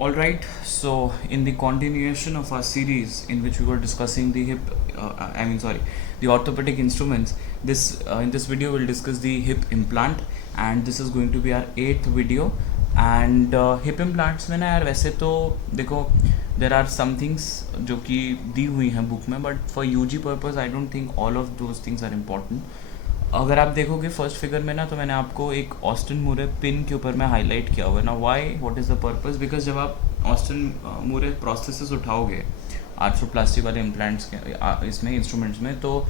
All right, so in the continuation of our series in which we were discussing the the orthopedic instruments, this in this video we'll discuss the hip implant, and this is going to be our 8th video. And hip implants में ना यार वैसे तो देखो there are some things जो कि दी हुई हैं बुक में, but for UG purpose I don't think all of those things are important. अगर आप देखोगे फर्स्ट फिगर में ना, तो मैंने आपको एक ऑस्टिन मूरे पिन के ऊपर में हाईलाइट किया हुआ है ना. Why, what is the purpose? Because जब आप ऑस्टिन मूरे प्रोस्थेसिस उठाओगे आर्थ्रोप्लास्टी वाले इम्प्लांट्स के इसमें इंस्ट्रूमेंट्स में, तो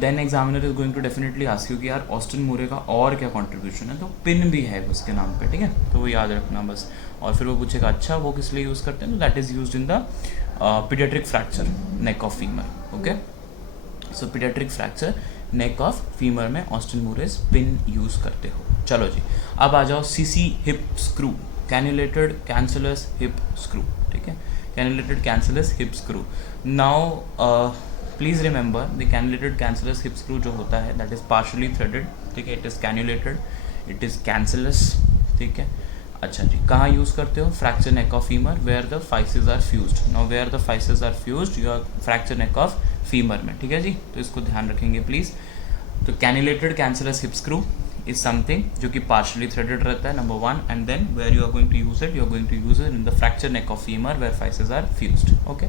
then examiner is going to definitely ask you कि यार ऑस्टिन मूरे का और क्या कंट्रीब्यूशन है, तो पिन भी है उसके नाम पे, ठीक है. तो वो याद रखना बस. और फिर वो पूछेगा अच्छा वो किस लिए यूज़ करते हैं, तो that is used in the pediatric fracture neck of femur. Okay, so pediatric fracture neck of femur में ऑस्टिन मूरेस पिन यूज़ करते हो. चलो जी, अब आ जाओ CC hip screw, cannulated cancellous hip screw. ठीक है, cannulated cancellous hip screw. Now please remember the cannulated cancellous hip screw जो होता है दैट इज़ पार्शली थ्रेडेड. ठीक है, it is cannulated, it is cancellous. ठीक है, अच्छा जी, कहाँ यूज़ करते हो? Fracture neck of femur where the physes are fused. Now where the physes are fused you are fracture neck of femur में. ठीक है जी, तो इसको ध्यान रखेंगे प्लीज़. तो cannulated cancellous hip screw is something जो कि पार्शली थ्रेडेड रहता है, number 1. And then where you are going to use it, you are going to use it in the fracture neck of femur where physes are fused. Okay,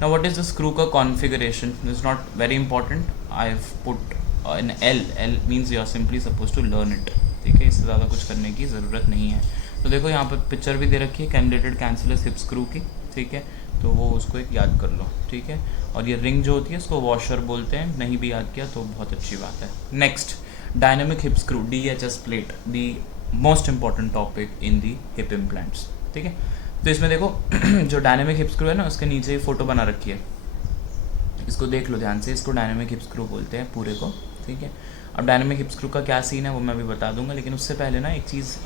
now what is the screw का configuration is not very important. I have put an L. L means you are simply suppose to learn it. ठीक है, इससे ज़्यादा कुछ करने की ज़रूरत नहीं है. तो देखो यहाँ पर पिक्चर भी दे रखी है कैन्युलेटेड कैंसलस हिप स्क्रू की. ठीक है, तो वो उसको एक याद कर लो. ठीक है, और ये रिंग जो होती है इसको वॉशर बोलते हैं. नहीं भी याद किया तो बहुत अच्छी बात है. Next, dynamic hip screw, DHS plate, the most important topic in the hip implants. ठीक है, तो इसमें देखो जो डायनामिक हिप स्क्रू है ना, उसके नीचे फोटो बना रखी है, इसको देख लो ध्यान से. इसको डायनामिक हिप स्क्रू बोलते हैं पूरे को. ठीक है, अब डायनामिक हिप स्क्रू का क्या सीन है वो मैं अभी बता दूंगा, लेकिन उससे पहले ना एक चीज़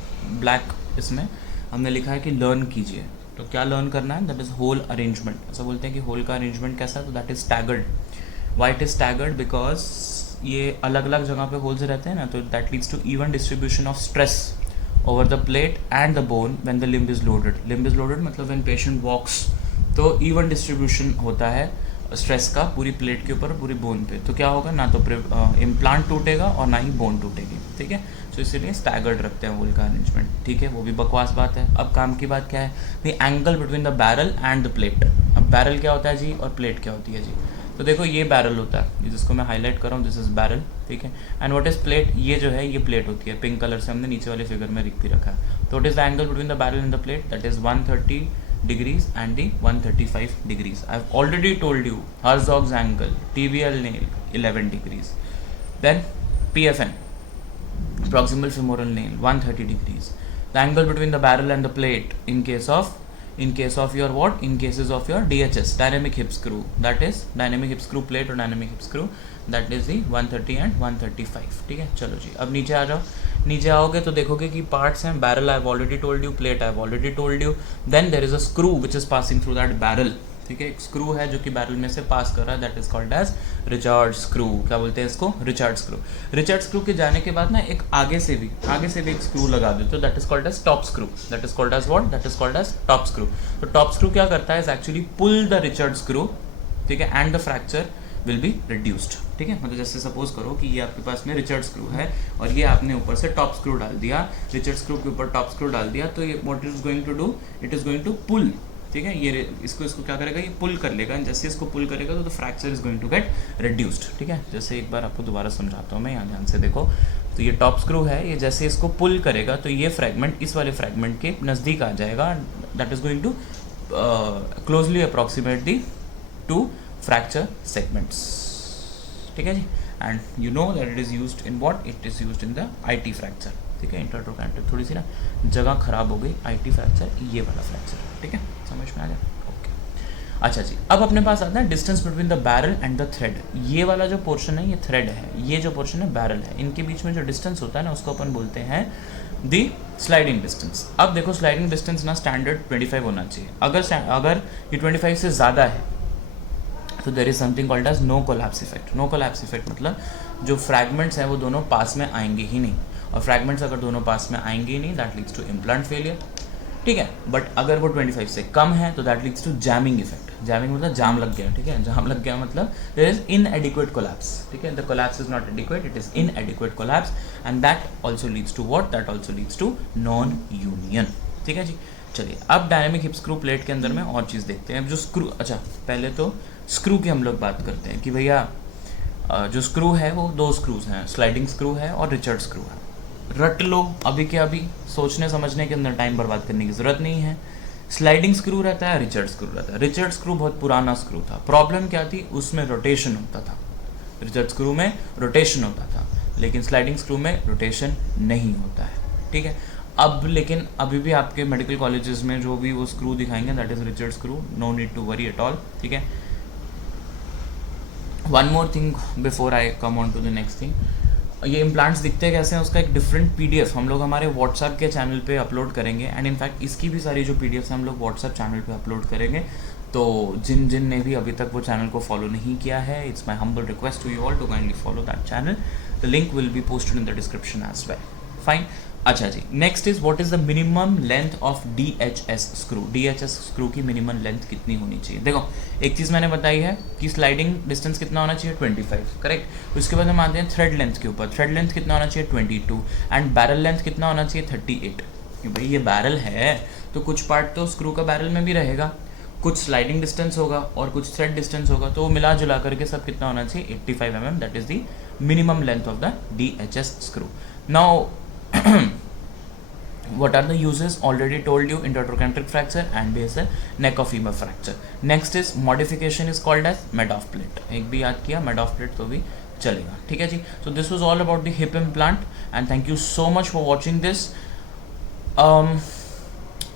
ब्लैक इसमें हमने लिखा है कि लर्न कीजिए. तो क्या लर्न करना है? That is whole arrangement. ऐसा बोलते हैं कि होल का अरेंजमेंट कैसा है, तो that is staggered. Why it is staggered? Because ये अलग अलग जगह पे होल्स रहते हैं ना, तो that leads to even distribution of stress over the plate and the bone when the limb is loaded. Limb is loaded मतलब व्हेन पेशेंट वॉक्स, तो इवन डिस्ट्रीब्यूशन होता है स्ट्रेस का पूरी प्लेट के ऊपर, पूरी बोन पे. तो क्या होगा, ना तो इम्प्लांट टूटेगा और ना ही बोन टूटेगी. ठीक है, तो इसीलिए स्टैगर्ड रखते हैं होल का अरेंजमेंट. ठीक है, वो भी बकवास बात है. अब काम की बात क्या है? The angle between the barrel and the plate. अब बैरल क्या होता है जी, और प्लेट क्या होती है जी? तो देखो ये बैरल होता है, जिसको मैं हाईलाइट कर रहा हूँ, दिस इज बैरल. ठीक है, एंड व्हाट इज प्लेट? ये जो है ये प्लेट होती है. पिंक कलर से हमने नीचे वाले फिगर में लिख भी रखा है. तो what is the angle between the barrel and the plate? That is 130 degrees and the 135 degrees. I have already told you Herzog's angle, TBL nail 11 degrees. Then PFN, proximal femoral nail 130 degrees. The angle between the barrel and the plate in case of your what? In cases of your DHS, dynamic hip screw, that is dynamic hip screw plate or dynamic hip screw, that is the 130 and 135. ठीक है, चलो जी, अब नीचे आ जाओ. नीचे आओगे तो देखोगे कि पार्ट्स हैं. Barrel I have already told you, plate I have already told you. Then there is a screw which is passing through that barrel. ठीक है, एक स्क्रू है जो कि बैरल में से पास कर रहा है, that is called as Richard screw. क्या बोलते हैं इसको? Richard screw. रिचर्ड स्क्रू के जाने के बाद ना एक आगे से भी एक स्क्रू लगा देते हो, that is called as top screw. That is called as what? That is called as top screw. तो टॉप स्क्रू क्या करता है? Is actually pull the Richard screw. ठीक है, and the fracture will be reduced. ठीक है, मतलब जैसे सपोज करो कि ये आपके पास में रिचर्ड स्क्रू है और ये आपने ऊपर से टॉप स्क्रू डाल दिया, रिचर्ड स्क्रू के ऊपर टॉप स्क्रू डाल दिया, तो ये what is going to do? It is going to pull. ठीक है, ये इसको क्या करेगा? ये पुल कर लेगा. जैसे इसको पुल करेगा तो fracture is going to get reduced. ठीक है, जैसे एक बार आपको दोबारा समझाता हूँ मैं, यहाँ ध्यान से देखो. तो ये टॉप स्क्रू है, ये जैसे इसको पुल करेगा तो ये फ्रैगमेंट इस वाले फ्रैगमेंट के नज़दीक आ जाएगा. That is going to closely approximate the two fracture segments. ठीक है जी, and you know that it is used in what? It is used in the IT fracture. ठीक है, इंटरट्रोकैंटर थोड़ी सी ना जगह खराब हो गई. IT फ्रैक्चर ये वाला फ्रैक्चर. ठीक है, समझ में आ जाए? ओके, अच्छा जी, अब अपने पास आता है distance between the barrel and the thread. ये वाला जो पोर्शन है ये थ्रेड है, ये जो पोर्शन है बैरल है. इनके बीच में जो डिस्टेंस होता है ना उसको अपन बोलते हैं दी स्लाइडिंग डिस्टेंस. अब देखो स्लाइडिंग डिस्टेंस ना स्टैंडर्ड 25 होना चाहिए. अगर ये 25 से ज़्यादा है तो there is something called as no collapse effect. No collapse effect मतलब जो फ्रैगमेंट्स हैं वो दोनों पास में आएंगे ही नहीं, और फ्रैगमेंट्स अगर दोनों पास में आएंगे ही नहीं, that leads to implant failure. ठीक है, बट अगर वो 25 से कम है तो that leads to jamming effect. Jamming मतलब जाम लग गया, ठीक है, जाम लग गया मतलब देयर इज इनएडिक्वेट कोलैप्स, ठीक है, the collapse is not adequate, it is inadequate collapse and that also leads to what, that also leads to non union. ठीक है जी, चलिए अब डायनेमिक हिप स्क्रू प्लेट के अंदर में और चीज़ देखते हैं। जो स्क्रू, अच्छा पहले तो स्क्रू की हम लोग बात करते हैं कि भैया जो स्क्रू है वो दो स्क्रूज हैं, स्लाइडिंग स्क्रू है और रिचर्ड स्क्रू है। रट लो अभी के अभी, सोचने समझने के अंदर टाइम बर्बाद करने की ज़रूरत नहीं है। स्लाइडिंग स्क्रू रहता है, रिचर्ड स्क्रू रहता है। रिचर्ड स्क्रू बहुत पुराना स्क्रू था, प्रॉब्लम क्या थी, उसमें रोटेशन होता था। रिचर्ड स्क्रू में रोटेशन होता था, लेकिन स्लाइडिंग स्क्रू में रोटेशन नहीं होता है। ठीक है, अब लेकिन अभी भी आपके मेडिकल कॉलेजेस में जो भी वो स्क्रू दिखाएंगे that is Richard screw, no need to worry at all. ठीक है, one more thing before I come on to the next thing, ये इम्प्लांट्स दिखते कैसे हैं उसका एक डिफरेंट पीडीएफ हम लोग हमारे व्हाट्सएप के चैनल पे अपलोड करेंगे, एंड इनफैक्ट इसकी भी सारी जो पीडीएफ हम लोग व्हाट्सएप चैनल पे अपलोड करेंगे। तो जिन ने भी अभी तक वो चैनल को फॉलो नहीं किया है, it's my humble request to you all to kindly follow that channel, the link will be posted in the description as well. Fine, अच्छा जी, next is what is the minimum length of DHS screw. DHS screw की minimum length कितनी होनी चाहिए? देखो एक चीज़ मैंने बताई है कि स्लाइडिंग डिस्टेंस कितना होना चाहिए, 25, करेक्ट। उसके बाद हम आते हैं थ्रेड लेंथ के ऊपर। थ्रेड लेंथ कितना होना चाहिए, 22, एंड बैरल लेंथ कितना होना चाहिए, 38। भाई ये बैरल है तो कुछ पार्ट तो स्क्रू का बैरल में भी रहेगा, कुछ स्लाइडिंग डिस्टेंस होगा और कुछ थ्रेड डिस्टेंस होगा, तो मिला जुला करके सब कितना होना चाहिए, 85 mm, that is the minimum length of the DHS screw. Now what are the uses? Already told you, intertrochanteric fracture and basal neck of femur fracture. Next is modification is called as Madoff plate. एक भी याद किया Madoff plate तो भी चलेगा। ठीक है जी, so this was all about the hip implant and thank you so much for watching this.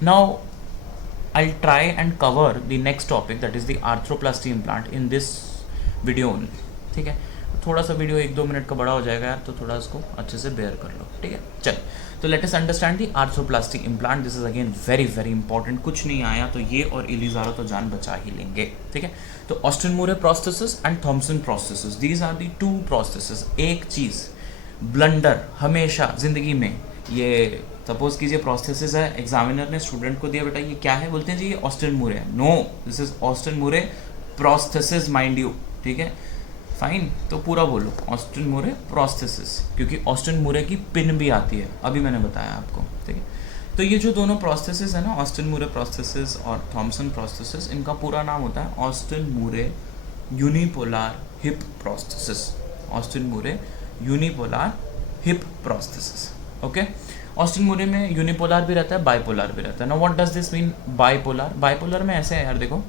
Now I'll try and cover the next topic, that is the arthroplasty implant in this video only. ठीक है, थोड़ा सा video 1-2 minute का बड़ा हो जाएगा यार, तो थोड़ा इसको अच्छे से बेयर कर लो। ठीक है, चल तो let us understand the arthroplasty implant. This is again very very important. कुछ नहीं आया तो ये और इलिज़ारो तो जान बचा ही लेंगे। ठीक है, तो Austin Moore prosthesis and Thomson prosthesis, these are the two prosthesis. एक चीज़ ब्लंडर हमेशा ज़िंदगी में, ये सपोज कीजिए प्रोस्थेसिस है, एग्जामिनर ने स्टूडेंट को दिया बेटा ये क्या है, बोलते हैं जी ये ऑस्टिन मूरे है। No, this is Austin Moore prosthesis, mind you. ठीक है, फाइन, तो पूरा बोलो ऑस्टिन मूरे प्रोस्थेसिस, क्योंकि ऑस्टिन मूरे की पिन भी आती है, अभी मैंने बताया आपको। ठीक है, तो ये जो दोनों प्रोस्थेसिस है ना, ऑस्टिन मूरे प्रोस्थेसिस और थॉम्सन प्रोस्थेसिस, इनका पूरा नाम होता है ऑस्टिन मूरे यूनिपोलार हिप प्रोस्थेसिस। ऑस्टिन मूरे यूनिपोलार हिप प्रोस्थेसिस। ओके, ऑस्टिन मूरे में यूनिपोलार भी रहता है, बाइपोलार भी रहता है। ना what does this mean bipolar? Bipolar में ऐसे है यार, देखो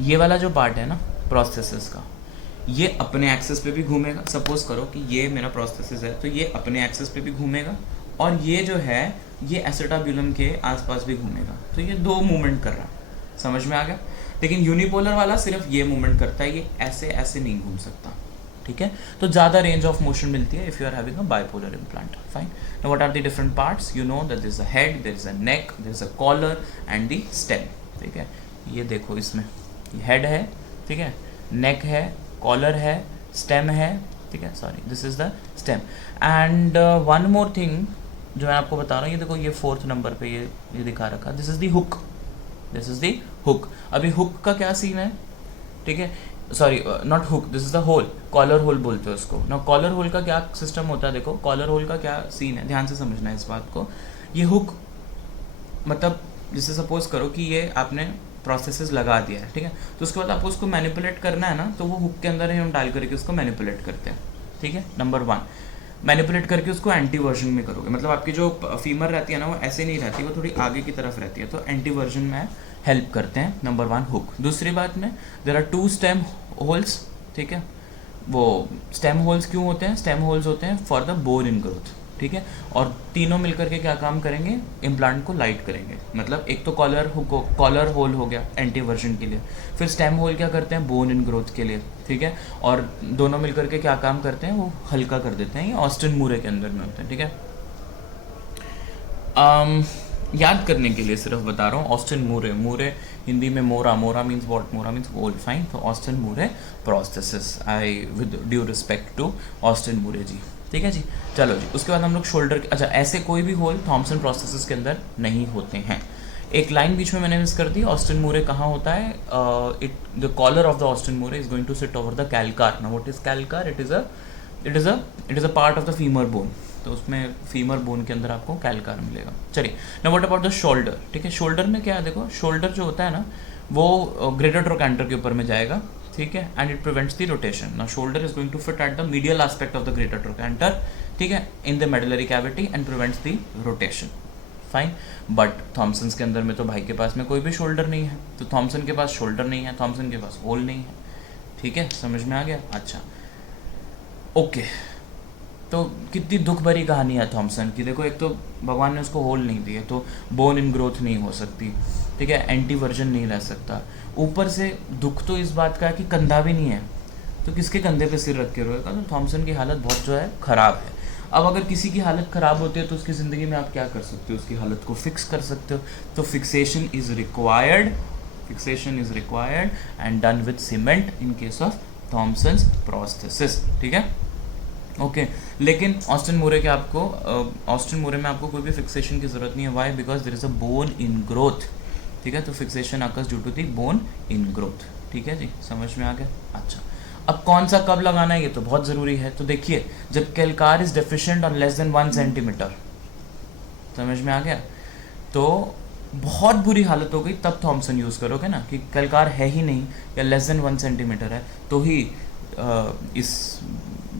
ये वाला जो पार्ट है ना प्रोस्थेसिस का, ये अपने एक्सेस पे भी घूमेगा। सपोज करो कि ये मेरा प्रोस्थेसिस है तो ये अपने एक्सेस पे भी घूमेगा, और ये जो है ये एसेटाब्यूलम के आसपास भी घूमेगा। तो ये दो मूवमेंट कर रहा है, समझ में आ गया। लेकिन यूनिपोलर वाला सिर्फ ये मूवमेंट करता है, ये ऐसे ऐसे नहीं घूम सकता। ठीक है, तो ज़्यादा रेंज ऑफ मोशन मिलती है if you are having a bipolar implant. Fine, now what are the different parts? You know that there is a head, there is a neck, there is a collar and the stem. ठीक है, ये देखो इसमें head है, ठीक है, नेक है, collar है, स्टेम है। ठीक है, sorry this is the stem. And one more thing जो मैं आपको बता रहा हूँ, ये देखो ये 4th नंबर पे ये दिखा रखा, this is the hook, this is the hook. अभी हुक का क्या सीन है? ठीक है, sorry not hook, this is the hole, collar hole बोलते हैं उसको ना। कॉलर होल का क्या सिस्टम होता है? देखो कॉलर होल का क्या सीन है, ध्यान से समझना है इस बात को। ये हुक मतलब जैसे सपोज करो कि ये आपने प्रोसेसेस लगा दिया है, ठीक है, तो उसके बाद आपको उसको मैनिपुलेट करना है ना, तो वो हुक के अंदर ही हम डाल करके उसको मैनिपुलेट करते हैं। ठीक है, नंबर 1 मैनिपुलेट करके उसको एंटी वर्जन में करोगे, मतलब आपकी जो फीमर रहती है ना वो ऐसे नहीं रहती, वो थोड़ी आगे की तरफ रहती है, तो एंटी वर्जन में हेल्प करते हैं। Number 1 hook. दूसरी बात में देयर आर 2 स्टेम होल्स। ठीक है, वो स्टेम होल्स क्यों होते हैं? स्टेम होल्स होते हैं for the bone in growth. ठीक है, और तीनों मिलकर के क्या काम करेंगे? इम्प्लांट को लाइट करेंगे। मतलब एक तो कॉलर होल हो गया एंटी वर्जन के लिए, फिर स्टेम होल क्या करते हैं? बोन इन ग्रोथ के लिए। ठीक है, और दोनों मिलकर के क्या काम करते हैं? वो हल्का कर देते हैं। ये ऑस्टिन मूरे के अंदर में होते हैं। ठीक है, याद करने के लिए सिर्फ बता रहा हूँ, ऑस्टिन मूरे, मूरे हिंदी में मोरा, मोरा मीन्स वॉट? मोरा मीन्स गोल। फाइन, तो Austin Moore prosthesis, I with due respect to Austin Moore ji. ठीक ठीक है जी। चलो जी, उसके बाद हम लोग शोल्डर के, अच्छा ऐसे कोई भी होल थॉमसन प्रोसेसेस के अंदर नहीं होते हैं। एक लाइन बीच में मैंने मिस कर दी, ऑस्टिन मूरे कहाँ होता है, the collar of the Austin Moore is going to sit over the calcar. Now what is calcar, it is a part of the femur bone, तो उसमें फीमर बोन के अंदर आपको कैलकार मिलेगा। चलिए, now what about the shoulder, ठीक है। Shoulder में क्या है, देखो शोल्डर जो होता है ना वो ग्रेटर ट्रोकैंटर के ऊपर में जाएगा, ठीक है, and it prevents the rotation. Now shoulder is going to fit at the medial aspect of the greater trochanter, ठीक है, in the medullary cavity and prevents the rotation, fine. But Thomson's के अंदर में तो भाई के पास में कोई भी शोल्डर नहीं है, तो थॉमसन के पास शोल्डर नहीं है, थॉमसन के पास होल नहीं है, ठीक है, समझ में आ गया। अच्छा ओके, तो कितनी दुख भरी कहानी है थॉमसन की। देखो एक तो भगवान ने उसको होल नहीं दिए, तो बोन इन ग्रोथ नहीं हो सकती, ठीक है, एंटी वर्जन नहीं रह सकता, ऊपर से दुख तो इस बात का है कि कंधा भी नहीं है, तो किसके कंधे पे सिर रख के रोएगा। तो थॉमसन की हालत बहुत जो है ख़राब है। अब अगर किसी की हालत ख़राब होती है तो उसकी ज़िंदगी में आप क्या कर सकते हो, उसकी हालत को फिक्स कर सकते हो। तो fixation is required and done with cement in case of Thomson's prosthesis, ठीक है, ओके। लेकिन ऑस्टिन मूरे में आपको कोई भी फिक्सेशन की ज़रूरत नहीं है। Why? Because there is a bone in growth, ठीक है, तो fixation occurs due to the bone in growth, ठीक है जी, समझ में आ गया। अच्छा, अब कौन सा कब लगाना है ये तो बहुत ज़रूरी है। तो देखिए, जब calcar is deficient on less than 1 centimetre, समझ में आ गया, तो बहुत बुरी हालत हो गई तब थॉमसन यूज़ करोगे ना, कि कैलकार है ही नहीं या लेस देन 1 सेंटीमीटर है, तो ही इस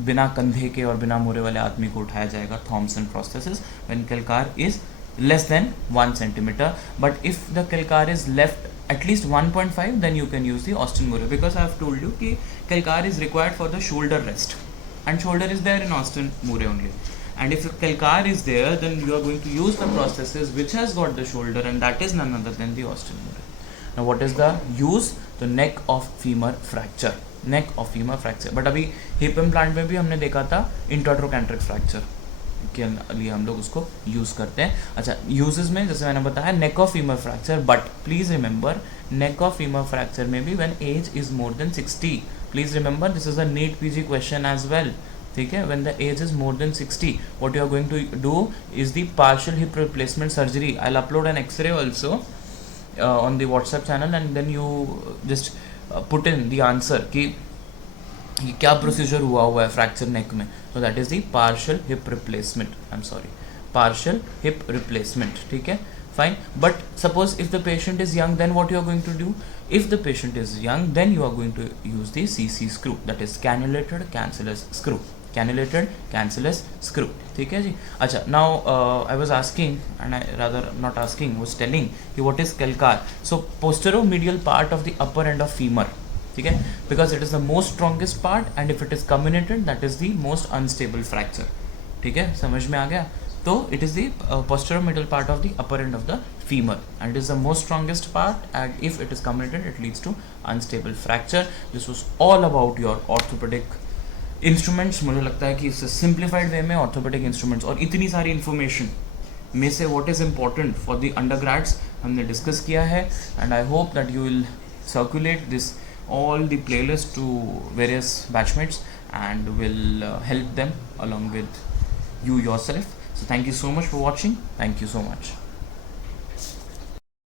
बिना कंधे के और बिना मोरे वाले आदमी को उठाया जाएगा Thomson prosthesis when calcar is less than 1 centimeter. But if the calcar is left at least 1.5, then you can use the Austin Murray, because I have told you कि calcar is required for the shoulder rest and shoulder is there in Austin Murray only, and if calcar is there then you are going to use the prosthesis which has got the shoulder, and that is none other than the Austin Murray. Now what is the use? The neck of femur fracture, but अभी hip implant में भी हमने देखा था intertrochanteric fracture के लिए हम लोग उसको यूज़ करते हैं। अच्छा, यूजेस में जैसे मैंने बताया neck of femur fracture, but please remember neck of femur fracture में भी when age is more than 60, please remember this is a NEET PG question as well, ठीक है। When the age is more than 60, what you are going to do is the partial hip replacement surgery. I will upload an X-ray also on the WhatsApp channel and then you just put in the answer कि क्या procedure हुआ है fracture neck में। तो that is the partial hip replacement, partial hip replacement, ठीक है, fine. But suppose if the patient is young, then what you are going to do, if the patient is young then you are going to use the CC screw, that is cannulated cancellous screw, ठीक है जी। अच्छा, now I was asking and I rather not asking, was telling कि what is calcar. So posteromedial part of the upper end of femur, ठीक है, because it is the most strongest part and if it is comminuted that is the most unstable fracture, ठीक है, समझ में आ गया। तो it is the posteromedial part of the upper end of the femur and it is the most strongest part, and if it is comminuted it leads to unstable fracture. This was all about your orthopaedic instruments. मुझे लगता है कि इससे simplified वे में orthopaedic instruments और इतनी सारी information में से what is important for the undergrads हमने डिस्कस किया है, and I hope that you will circulate this all the playlists to various batchmates and will help them along with you yourself. So thank you so much for watching. Thank you so much.